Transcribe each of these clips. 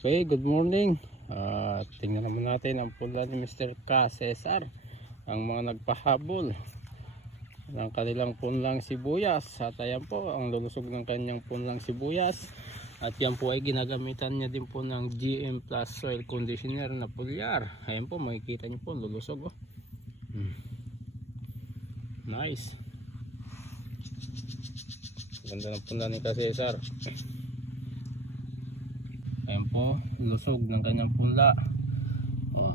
Okay, good morning. Ah, tingnan naman natin ang pula ni Mr. K. Cesar. Ang mga nagpahabol ng kanilang punlang sibuyas. At ayan po, ang lulusog ng kanyang punlang sibuyas. At yan po ay ginagamitan niya din po ng GM Plus Soil Conditioner na pulyar. Ayan po, makikita niyo po, lulusog oh. Hmm. Nice. Ganda ng punla ni Ka Cesar. Ayan po, lusog ng kanyang punla. Oh,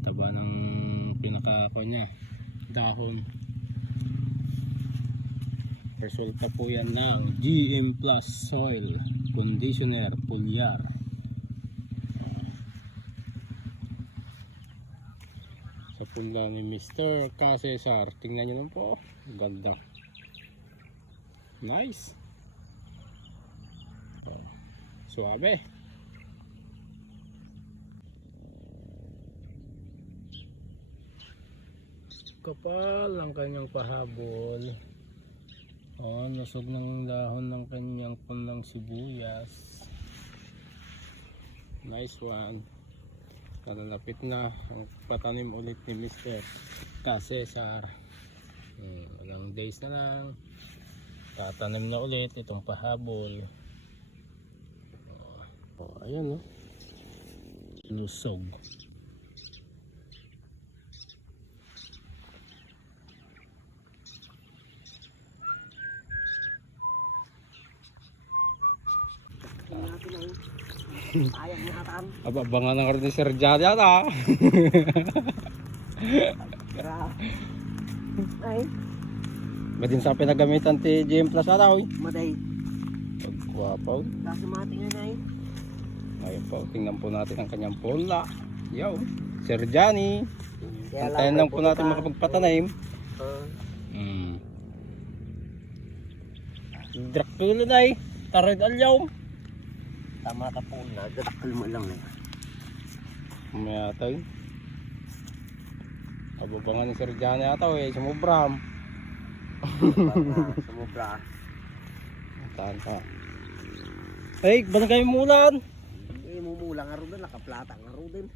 taba ng pinaka ko niya, dahon. Resulta po yan ng GM Plus Soil Conditioner Pulyar. Sa punla ni Mr. Casesar. Tingnan nyo lang po. Ganda. Nice. Oh, kapal ang kanyang pahabol. Oh, lusog ng dahon ng kanyang punlang sibuyas. Nice one. Kalalapit na ang patanim ulit ni Mr. Kasesar hmm, ilang days na lang. Tatanim na ulit itong pahabol. Oh, oh ayun oh. Lusog Ayang natin. Aba, abangan ng karne Sir Jan yata. Ay, Badin sa pinagamitan ti GM Plus ata oy. maday. Pagwapaw. Kaso matingan ay. Ayun po, tingnan po natin ang kanyang pula. Yo, Sir Johnny. Antayin lang po natin makapagpatanim. Uh, Hmm. Dracula na eh. Tarid alyaw. Tama ka po na. Gagakal mo lang eh. May atay. Ababangan ni Sir Johnny ata eh. Sumubram. Para sumubra. Tahan pa. Ay, ba na kayo mulan? Hindi mumula nga rin. Nakaplata nga rin doon.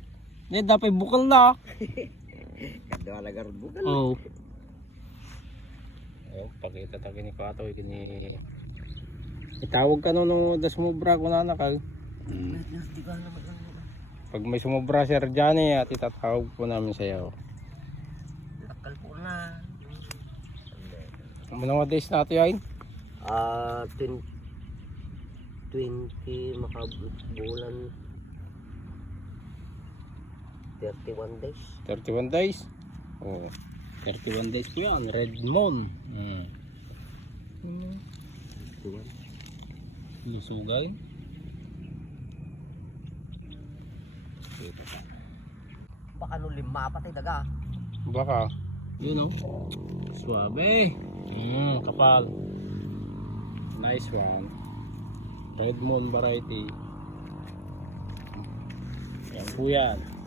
Yan, dapat bukal na. Kadwa na rin bukan. Oo. Oh. Ayun, pakita tayo ni Kato, kini Itawag ka nung nung da sumubra na nakal. Ko alam lang. Pag may sumubra Sir Johnny at itatawag po namin sa iyo. Lakal po na. Ang mga days natin yan? Ah, 20 20 makabulan 31 days. 31 days. Oo. 31 days po yan. Red Moon. Hmm. Lusugan. Dito pa. Baka nung lima patay daga. Baka. Yun oh. Suabe. Mm, kapal. Nice one. Red Moon variety. Yan po yan.